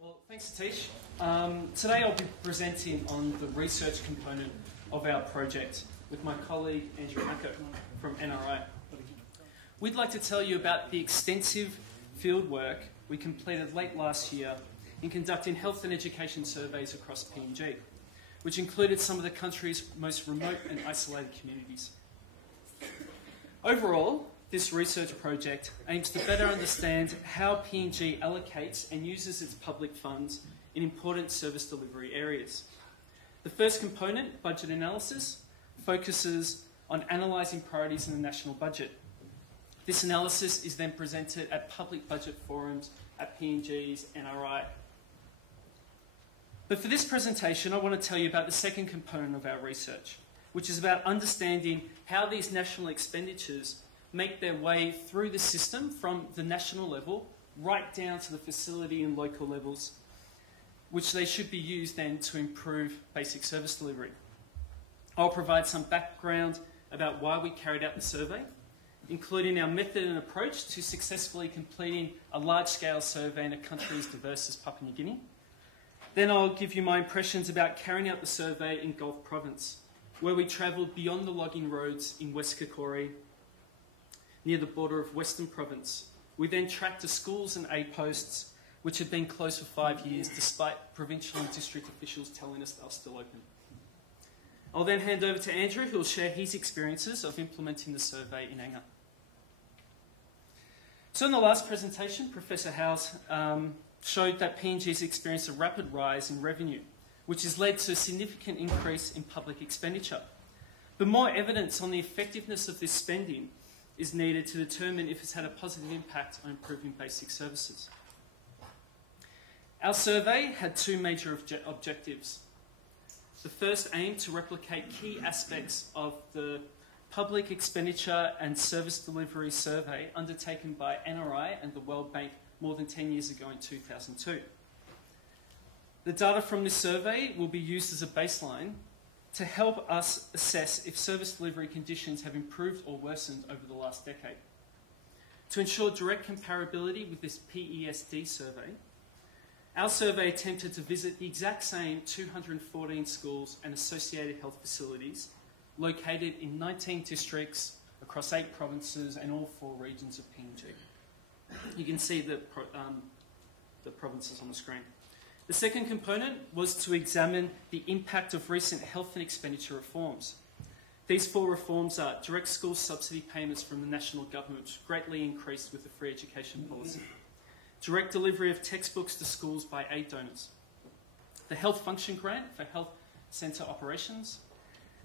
Well, thanks, Satish. Today I'll be presenting on the research component of our project with my colleague Andrew Mako from NRI. We'd like to tell you about the extensive field work we completed late last year in conducting health and education surveys across PNG, which included some of the country's most remote and isolated communities. Overall, this research project aims to better understand how PNG allocates and uses its public funds in important service delivery areas. The first component, budget analysis, focuses on analysing priorities in the national budget. This analysis is then presented at public budget forums at PNG's NRI. But for this presentation, I want to tell you about the second component of our research, which is about understanding how these national expenditures make their way through the system from the national level right down to the facility and local levels, which they should be used then to improve basic service delivery. I'll provide some background about why we carried out the survey, including our method and approach to successfully completing a large-scale survey in a country as diverse as Papua New Guinea. Then I'll give you my impressions about carrying out the survey in Gulf Province, where we travelled beyond the logging roads in West Kokori, near the border of Western Province. We then tracked the schools and aid posts, which had been closed for 5 years, despite provincial and district officials telling us they're still open. I'll then hand over to Andrew, who will share his experiences of implementing the survey in Anga. So in the last presentation, Professor Howes showed that PNG has experienced a rapid rise in revenue, which has led to a significant increase in public expenditure. But more evidence on the effectiveness of this spending is needed to determine if it's had a positive impact on improving basic services. Our survey had two major objectives. The first aimed to replicate key aspects of the public expenditure and service delivery survey undertaken by NRI and the World Bank more than 10 years ago in 2002. The data from this survey will be used as a baseline to help us assess if service delivery conditions have improved or worsened over the last decade. To ensure direct comparability with this PESD survey, our survey attempted to visit the exact same 214 schools and associated health facilities located in 19 districts across 8 provinces and all 4 regions of PNG. You can see the provinces on the screen. The second component was to examine the impact of recent health and expenditure reforms. These 4 reforms are direct school subsidy payments from the national government, which greatly increased with the free education policy, direct delivery of textbooks to schools by aid donors, the health function grant for health centre operations,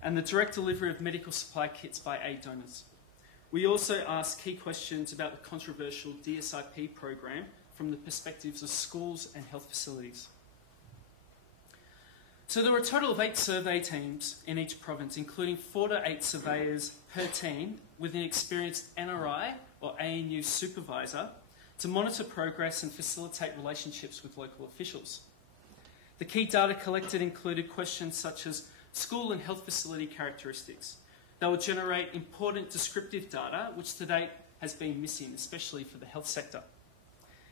and the direct delivery of medical supply kits by aid donors. We also asked key questions about the controversial DSIP program from the perspectives of schools and health facilities. So there were a total of 8 survey teams in each province, including 4 to 8 surveyors per team with an experienced NRI or ANU supervisor to monitor progress and facilitate relationships with local officials. The key data collected included questions such as school and health facility characteristics. They will generate important descriptive data, which to date has been missing, especially for the health sector.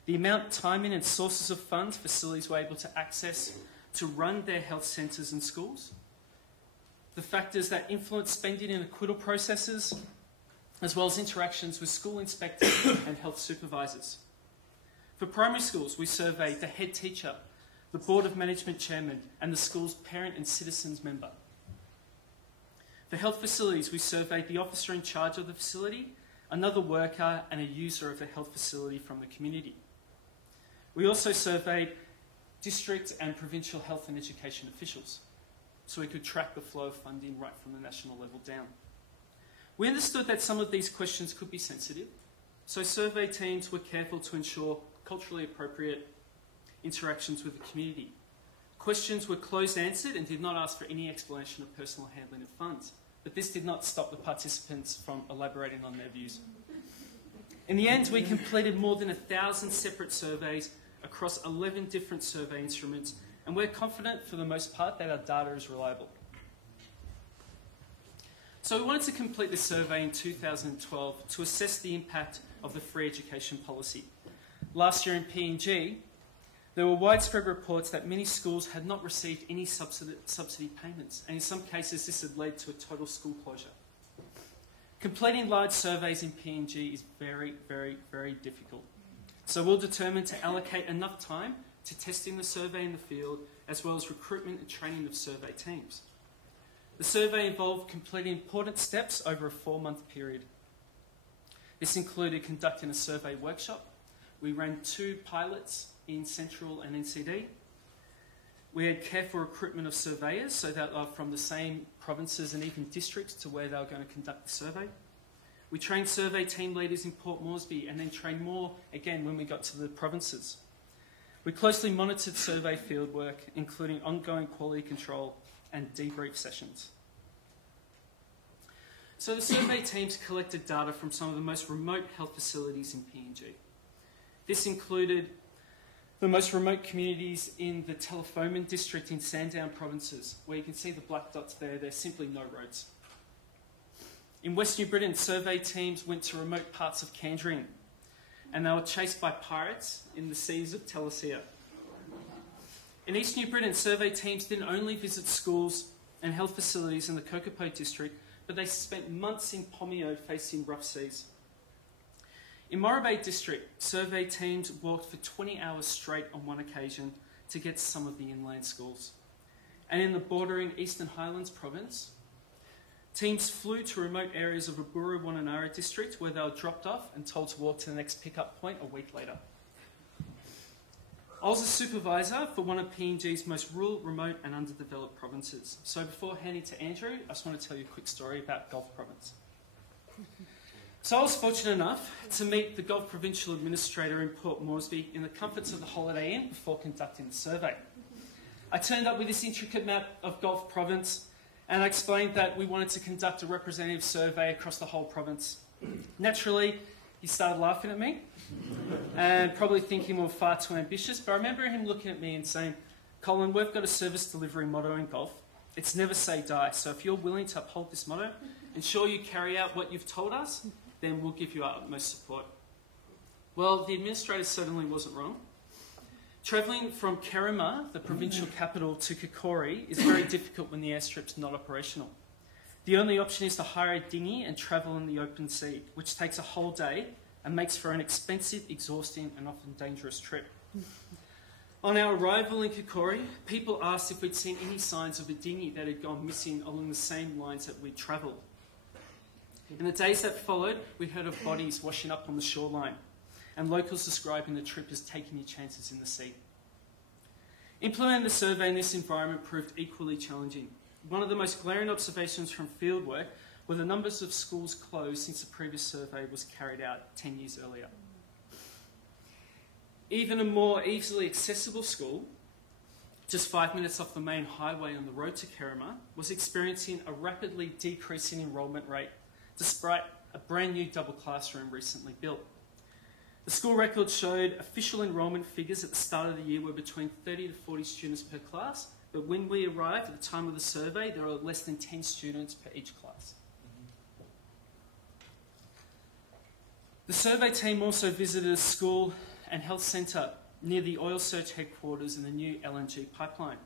The amount, timing and sources of funds facilities were able to access to run their health centres and schools. The factors that influence spending and acquittal processes, as well as interactions with school inspectors and health supervisors. For primary schools, we surveyed the head teacher, the Board of Management chairman, and the school's parent and citizens member. For health facilities, we surveyed the officer in charge of the facility, another worker, and a user of the health facility from the community. We also surveyed district and provincial health and education officials, so we could track the flow of funding right from the national level down. We understood that some of these questions could be sensitive, so survey teams were careful to ensure culturally appropriate interactions with the community. Questions were closed-answered and did not ask for any explanation of personal handling of funds, but this did not stop the participants from elaborating on their views. In the end, we completed more than 1,000 separate surveys across 11 different survey instruments, and we're confident for the most part that our data is reliable. So we wanted to complete this survey in 2012 to assess the impact of the free education policy. Last year in PNG, there were widespread reports that many schools had not received any subsidy payments, and in some cases this had led to a total school closure. Completing large surveys in PNG is very, very, very difficult. So we're determined to allocate enough time to testing the survey in the field, as well as recruitment and training of survey teams. The survey involved completing important steps over a 4-month period. This included conducting a survey workshop. We ran 2 pilots in Central and NCD. We had careful recruitment of surveyors, so that are from the same provinces and even districts to where they were going to conduct the survey. We trained survey team leaders in Port Moresby and then trained more again when we got to the provinces. We closely monitored survey fieldwork, including ongoing quality control and debrief sessions. So the survey teams collected data from some of the most remote health facilities in PNG. This included the most remote communities in the Telefomin district in Sandown provinces, where you can see the black dots there, there's simply no roads. In West New Britain, survey teams went to remote parts of Kandrin, and they were chased by pirates in the seas of Telesea. In East New Britain, survey teams didn't only visit schools and health facilities in the Kokopo district, but they spent months in Pomio facing rough seas. In Morabay district, survey teams walked for 20 hours straight on one occasion to get to some of the inland schools. And in the bordering Eastern Highlands province, teams flew to remote areas of Aburu Wananara district where they were dropped off and told to walk to the next pickup point a week later. I was a supervisor for one of PNG's most rural, remote and underdeveloped provinces. So before handing to Andrew, I just want to tell you a quick story about Gulf Province. So I was fortunate enough to meet the Gulf Provincial Administrator in Port Moresby in the comforts of the Holiday Inn before conducting the survey. I turned up with this intricate map of Gulf Province and I explained that we wanted to conduct a representative survey across the whole province. Naturally, he started laughing at me and probably thinking we were far too ambitious, but I remember him looking at me and saying, "Colin, we've got a service delivery motto in Gulf. It's never say die, so if you're willing to uphold this motto, ensure you carry out what you've told us, then we'll give you our utmost support." Well, the administrator certainly wasn't wrong. Travelling from Kerema, the provincial capital, to Kokori is very difficult when the airstrip's not operational. The only option is to hire a dinghy and travel in the open sea, which takes a whole day and makes for an expensive, exhausting and often dangerous trip. On our arrival in Kokori, people asked if we'd seen any signs of a dinghy that had gone missing along the same lines that we'd travelled. In the days that followed, we heard of bodies washing up on the shoreline, and locals describing the trip as taking your chances in the sea. Implementing the survey in this environment proved equally challenging. One of the most glaring observations from fieldwork were the numbers of schools closed since the previous survey was carried out 10 years earlier. Even a more easily accessible school, just 5 minutes off the main highway on the road to Kerema, was experiencing a rapidly decreasing enrolment rate, despite a brand new double classroom recently built. The school records showed official enrolment figures at the start of the year were between 30 to 40 students per class, but when we arrived at the time of the survey, there were less than 10 students per each class. The survey team also visited a school and health centre near the oil search headquarters and the new LNG pipeline.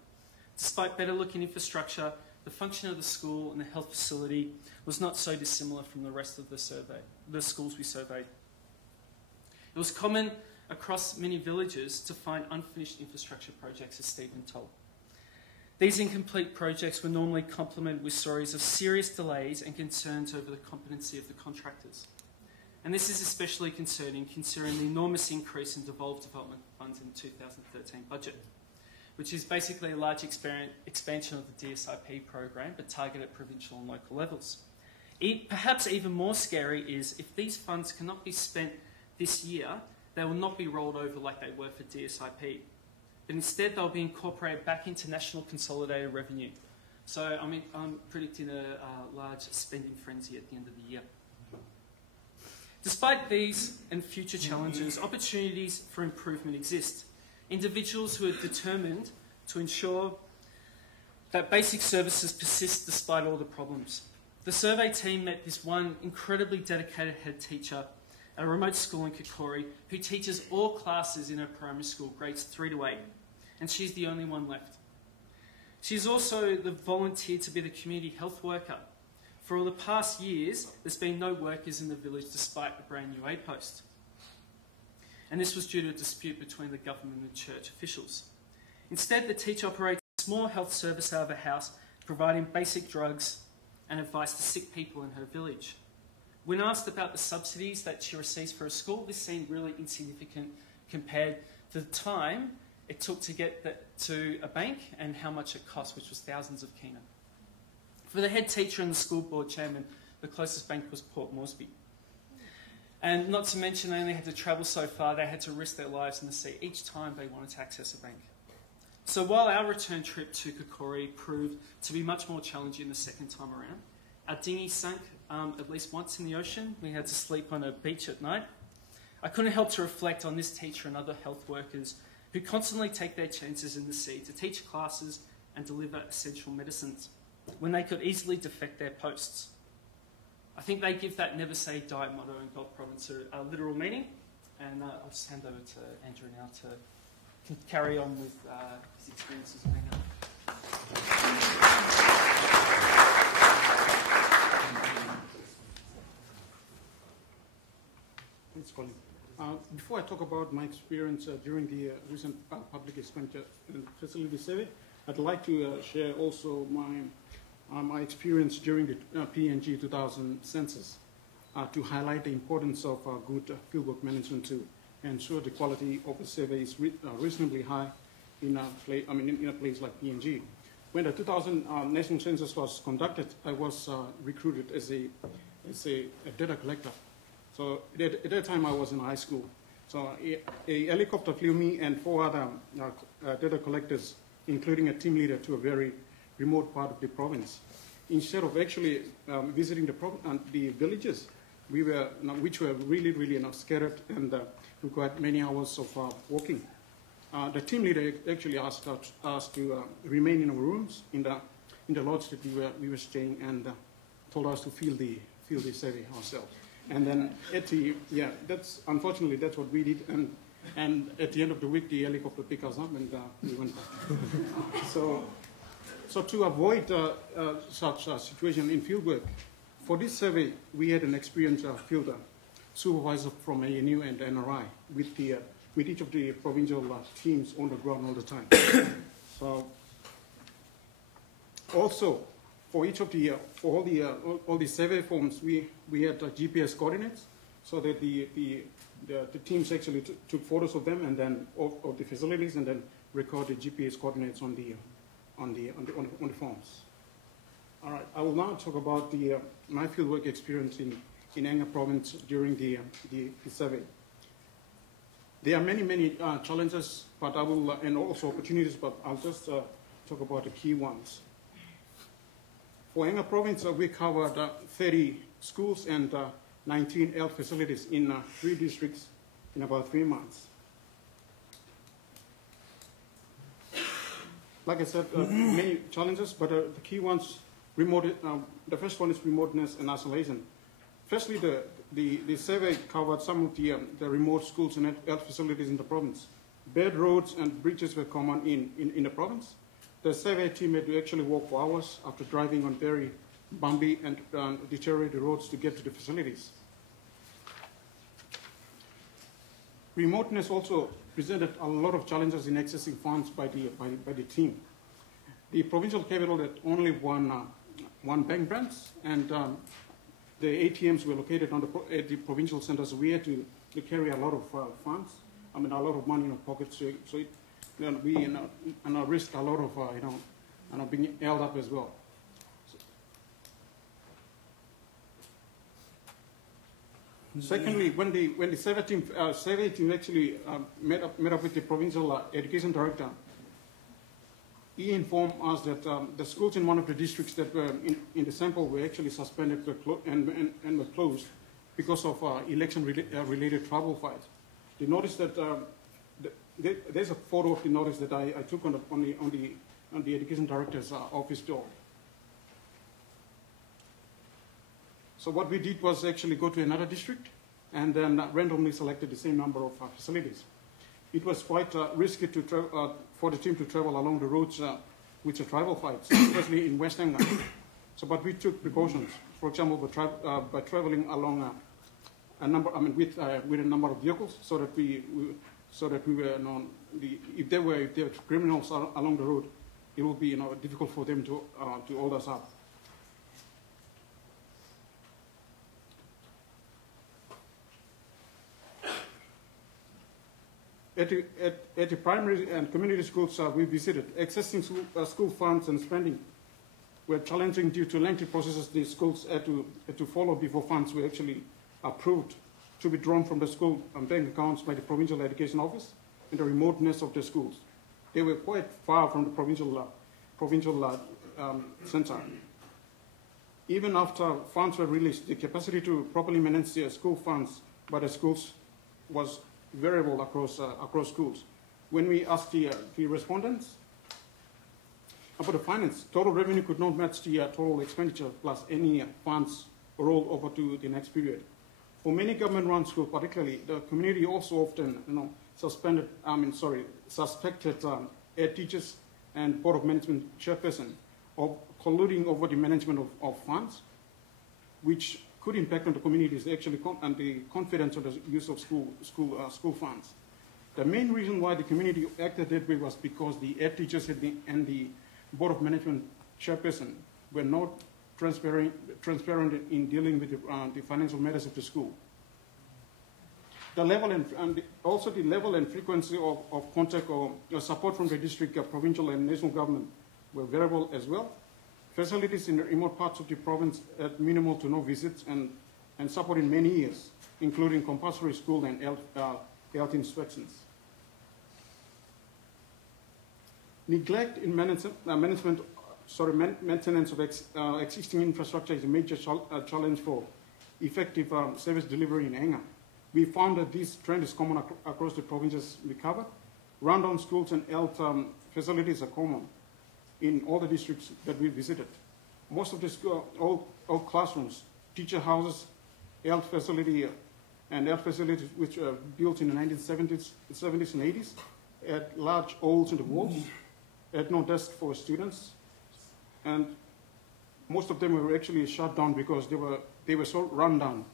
Despite better looking infrastructure, the function of the school and the health facility was not so dissimilar from the rest of the schools we surveyed. It was common across many villages to find unfinished infrastructure projects, as Stephen told. These incomplete projects were normally complemented with stories of serious delays and concerns over the competency of the contractors. And this is especially concerning considering the enormous increase in devolved development funds in the 2013 budget, which is basically a large expansion of the DSIP program, but targeted at provincial and local levels. Perhaps even more scary is if these funds cannot be spent this year, they will not be rolled over like they were for DSIP, but instead they'll be incorporated back into national consolidated revenue. So I'm predicting a large spending frenzy at the end of the year. Despite these and future challenges, opportunities for improvement exist. Individuals who are determined to ensure that basic services persist despite all the problems. The survey team met this one incredibly dedicated head teacher at a remote school in Kokori, who teaches all classes in her primary school, grades 3 to 8, and she's the only one left. She's also volunteered to be the community health worker. For all the past years, there's been no workers in the village despite a brand new aid post. And this was due to a dispute between the government and church officials. Instead, the teacher operates a small health service out of her house, providing basic drugs and advice to sick people in her village. When asked about the subsidies that she receives for her school, this seemed really insignificant compared to the time it took to get that to a bank and how much it cost, which was thousands of kina. For the head teacher and the school board chairman, the closest bank was Port Moresby. And not to mention, they only had to travel so far, they had to risk their lives in the sea each time they wanted to access a bank. So while our return trip to Kokori proved to be much more challenging the second time around, our dinghy sank at least once in the ocean. We had to sleep on a beach at night. I couldn't help to reflect on this teacher and other health workers who constantly take their chances in the sea to teach classes and deliver essential medicines when they could easily defect their posts. I think they give that never say die motto in Gulf Province a literal meaning, and I'll just hand over to Andrew now to carry on with his experiences of hanging out. Thanks, Colin. Before I talk about my experience during the recent public expenditure facility survey, I'd like to share also my experience during the PNG 2000 census to highlight the importance of good fieldwork management to ensure the quality of the survey is reasonably high in a place like PNG. When the 2000 national census was conducted, I was recruited as a data collector. So at that time I was in high school. So a helicopter flew me and 4 other data collectors, including a team leader, to a very remote part of the province. Instead of actually visiting the villages, which were really scattered and required many hours of walking, the team leader actually asked us to remain in our rooms in the lodge that we were staying, and told us to field the survey ourselves. And then unfortunately that's what we did, and at the end of the week the helicopter picked us up and we went back. So to avoid such a situation in fieldwork, for this survey we had an experienced fielder supervisor from ANU and NRI with each of the provincial teams on the ground all the time. So also, for each of the for all the survey forms, we had GPS coordinates, so that the teams actually took photos of them and then of the facilities, and then recorded GPS coordinates on the forms. All right, I will now talk about my fieldwork experience in Enga Province during the survey. There are many challenges, but I will and also opportunities, but I'll just talk about the key ones. For Enga Province, we covered 30 schools and 19 health facilities in 3 districts in about 3 months. Like I said, many challenges, but the key ones, the first one is remoteness and isolation. Firstly, the survey covered some of the remote schools and health facilities in the province. Bad roads and bridges were common in the province. The survey team had to actually walk for hours after driving on very bumpy and deteriorated roads to get to the facilities. Remoteness also presented a lot of challenges in accessing funds by the team. The provincial capital had only one bank branch, and the ATMs were located at the provincial centre, so we had to carry a lot of funds. I mean, a lot of money in our pockets, so we risk a lot of being held up as well. Secondly, when the survey team actually met up with the provincial education director, he informed us that the schools in one of the districts that were in the sample were actually suspended and were closed because of election-related trouble fights. They noticed that there's a photo of the notice that I took on the education director's office door. So what we did was actually go to another district and then randomly selected the same number of facilities. It was quite risky for the team to travel along the roads with the tribal fights, especially in West Angle. So, but we took precautions. For example, by traveling along with a number of vehicles, so that we were known. If there were criminals along the road, it would be difficult for them to hold us up. At the primary and community schools we visited, existing school funds and spending were challenging due to lengthy processes the schools had to follow before funds were actually approved to be drawn from the school bank accounts by the Provincial Education Office and the remoteness of the schools. They were quite far from the provincial center. Even after funds were released, the capacity to properly manage the school funds by the schools was variable across schools. When we asked the respondents about the finance, total revenue could not match the total expenditure plus any funds rolled over to the next period. For many government-run schools, particularly, the community also often, suspected head teachers and board of management chairperson of colluding over the management of funds, which could impact on the communities and the confidence of the use of school funds. The main reason why the community acted that way was because the head teachers and the board of management chairperson were not transparent in dealing with the financial matters of the school. The level also the level and frequency of contact or support from the district, provincial and national government were variable as well. Facilities in the remote parts of the province had minimal to no visits and support in many years, including compulsory school and health inspections. Neglect in maintenance of existing infrastructure is a major challenge for effective service delivery in Enga. We found that this trend is common across the provinces we covered. Rundown schools and health facilities are common in all the districts that we visited. Most of the all classrooms, teacher houses, health facilities which were built in the 1970s and 80s, had large holes in the walls, had no desk for students, and most of them were actually shut down because they were so run down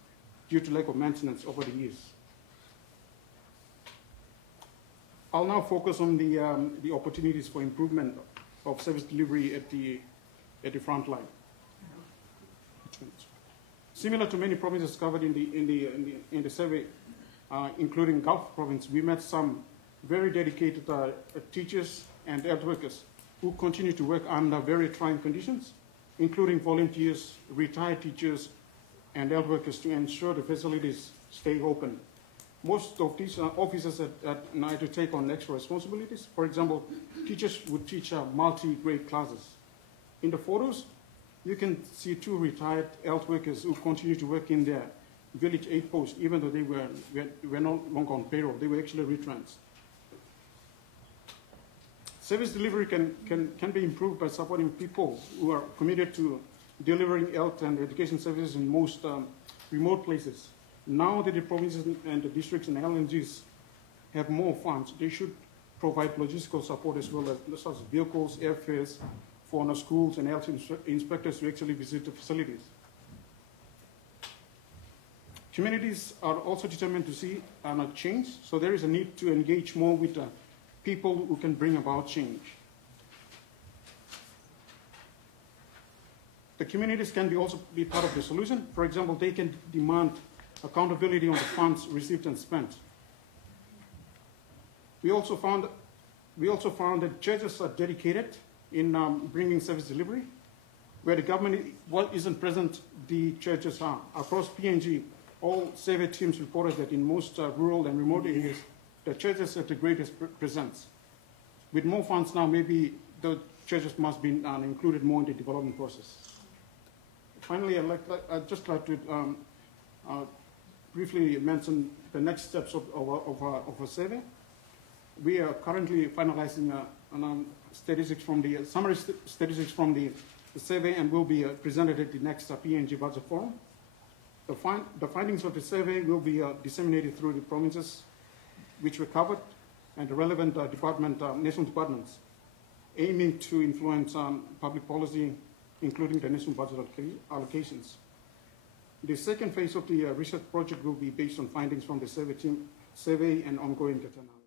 due to lack of maintenance over the years. I'll now focus on the opportunities for improvement of service delivery at the front line. Similar to many provinces covered in the survey, including Gulf Province, we met some very dedicated teachers and health workers who continue to work under very trying conditions, including volunteers, retired teachers, and health workers to ensure the facilities stay open. Most of these officers had to take on extra responsibilities. For example, teachers would teach multi-grade classes. In the photos, you can see two retired health workers who continue to work in their village aid post, even though they were no longer on payroll. They were actually retrans. Service delivery can be improved by supporting people who are committed to delivering health and education services in most remote places. Now that the provinces and the districts and LNGs have more funds, they should provide logistical support as well as such as vehicles, airfares for the schools and health inspectors to actually visit the facilities. Communities are also determined to see a change, so there is a need to engage more with people who can bring about change. The communities can also be part of the solution. For example, they can demand accountability on the funds received and spent. We also found that churches are dedicated in bringing service delivery. Where the government isn't present, the churches are. Across PNG, all survey teams reported that in most rural and remote areas, the churches have the greatest presence. With more funds now, maybe the churches must be included more in the development process. Finally, I'd just like to briefly mention the next steps of a survey. We are currently finalizing statistics from the summary statistics from the survey, and will be presented at the next PNG Budget Forum. The findings of the survey will be disseminated through the provinces which were covered and the relevant national departments, aiming to influence public policy, including the national budget allocations. The second phase of the research project will be based on findings from the survey and ongoing data analysis.